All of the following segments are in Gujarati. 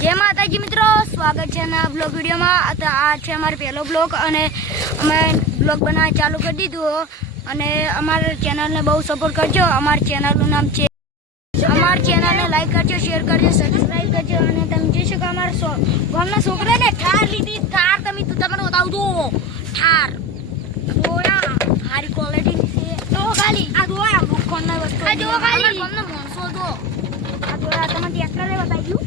जय माताजी मित्रों, स्वागत है ना ब्लॉग वीडियो में। आज है हमारे पहलो ब्लॉग અને અમે ब्लॉग बनाना चालू कर દીધું અને અમારા ચેનલને બહુ સપોર્ટ કરજો। અમારા ચેનલનું નામ છે, અમારા ચેનલને લાઈક કરજો, શેર કરજો, સબસ્ક્રાઇબ કરજો। અને તમે જોઈ શકો અમારા ગામના છોકરાને ઠાર લીધી। ઠાર તમે તમને બતાવું તો ઠાર જોયા હારી ક્વોલિટી છે તો ખાલી આ જોયા મુખોના વસ્તુ આ જો ખાલી ગામના માણસો જો આ જોયા તમને ટ્રેક્ટરે બતાવી દઉં।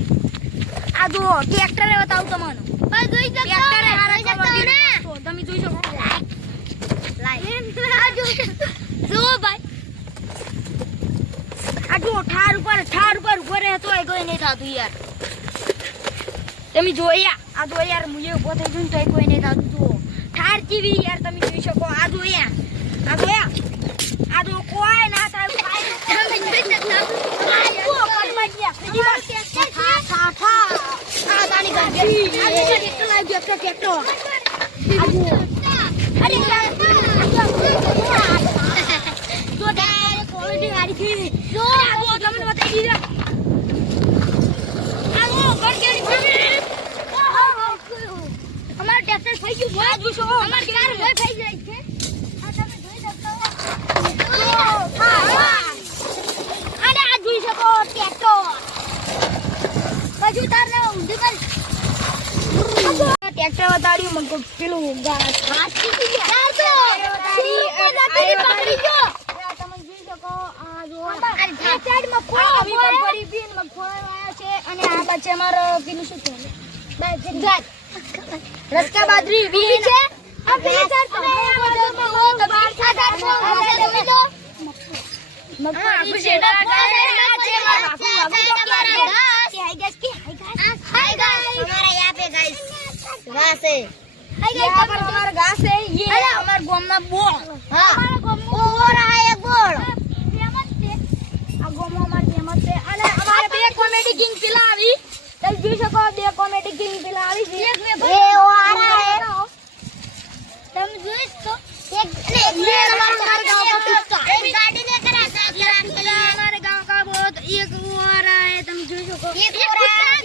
આ જો ટ્રેક્ટરે બતાવું તમને પણ જોઈ શકો ટ્રેક્ટરે હારા ક્વોલિટી ને તો તમે જોઈ શકો લાઈક આ જો ભાઈ આ જો ઠાર ઉપર ઉભો રહે તોય કોઈ નહીં થાતું યાર। તમે જોયા આ જો યાર મુજે ઉભો થઈ જઉં તોય કોઈ નહીં થાતું। જો ઠાર જેવી યાર તમે જોઈ શકો। આ જોયા આ જો કોઈ ના થાય અમારે ટ્રેક્ટર થઈ ગયું અમારે કાર થઈ જાય છે। અને આ જોઈ શકો ટ્રેક્ટર બાજુ તારને ઊંધી કર ટ્રેક્ટર બતાડ્યું મને પેલું ઘાસ પકડી ગયો તમે જોઈ શકો। આ જો આ સાઈડમાં મગફળી વાયા છે અને આ બાજુ અમારો પેલું શું છે રસકા બાજરી વીરી છે। આ પેલી સર તમે घास है यहाँ पर हमारा घास है। ये हमारे गांव में बोल हमारा गांव में हो रहा है बोल फेमस है। आ गांव में हमारे फेमस है। અને અમારે બે કોમેડી કિંગ पिलावी તમે જોઈ શકો બે કોમેડી કિંગ पिलावी છે। ये वो आ रहा है તમે જોઈ તો एक ये हमारे गांव का एक गाड़ी लेकर आता है हमारे गांव का बहुत एक वो आ रहा है तुम जोई શકો। एक हो रहा है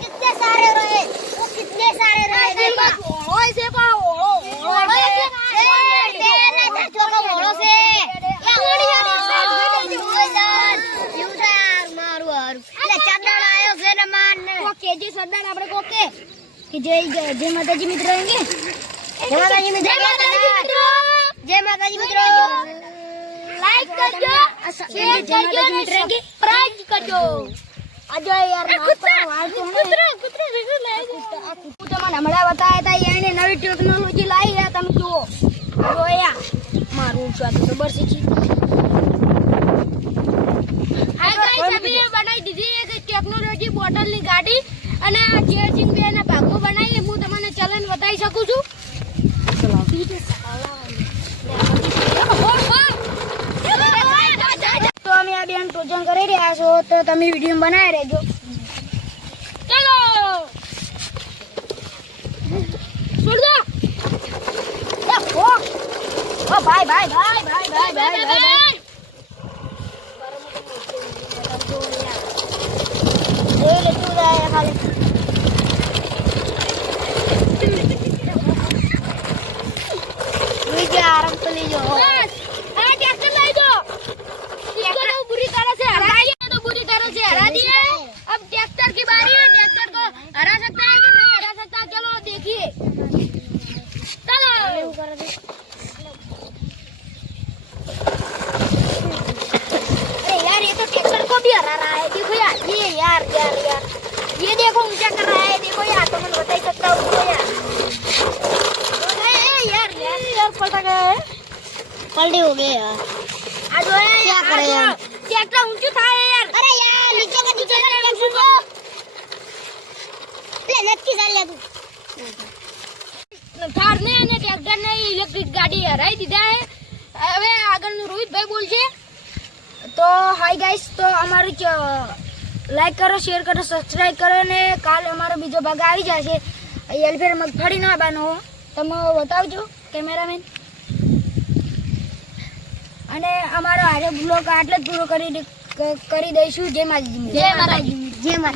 कितने सारे रहे वो कितने सारे रहे ओए से पाओ छोटा बोलो से केजी सरदार આપણે કોકે કે જય માતાજી મિત્ર રહેંગે। જય માતાજી મિત્ર જય માતાજી મિત્ર લાઈક કરજો શેર કરજો અને સબસ્ક્રાઇબ કરજો। આજો યાર કૂતરો દેખો લાઈક કૂતરો મને હમણાં બતાયા હતા એને નવી ટેકનોલોજી લાવી છે તમે જુઓ જોયા મારું સ્વાદ ખબર છે। હાય ગાઈસ અમે બનાવી દીધી એક ટેકનોલોજી બોટલની ગાડી અને આ જેસિંગ બે ના ભાગમાં બનાવી હું તમને ચલન બતાવી શકું છું। તો અમે આ બેન ટોચન કરી રહ્યા છો તો તમે વિડીયો બનાવી રહેજો। ચલો છોડ દો ઓ ભાઈ ले तू जाए खाली मुझे आराम से ले जाओ। हां ट्रैक्टर ले जाओ। ट्रैक्टर तो बुरी तरह से हरा दिया अब ट्रैक्टर की बारी है। ट्रैक्टर को हरा सकता है कि नहीं हरा सकता चलो देखिए। चलो अरे यार ये तो ट्रैक्टर को भी हरा रहा है। देखो यार ये यार ये देखो ऊंचा कर रहा है। देखो यार तो मैं बता ही सकता हूँ यार पलटा गया है पलटे हो गए यार। आज क्या करे यार ट्रैक्टर ऊंचा था यार। अरे यार नीचे का ट्रैक्टर को ले नक्की डाल ले तू थार ने અને ટ્રેક્ટર ને ઇલેક્ટ્રિક ગાડી હરાઈ દીધા है। હવે આગળનું રોહિતભાઈ બોલશે તો હાય ગાઈસ તો અમારું લાઈક કરો શેર કરો સબસ્ક્રાઇબ કરો અને કાલે અમારો બીજો ભાગ આવી જશે। એલફેર મગફળી ના બાનો તમે બતાવજો કેમેરામેન। અને અમારો આરે બ્લોગ આટલે જ પૂરો કરી દઈશું. જય માતાજી. જય માતાજી. જય માતાજી.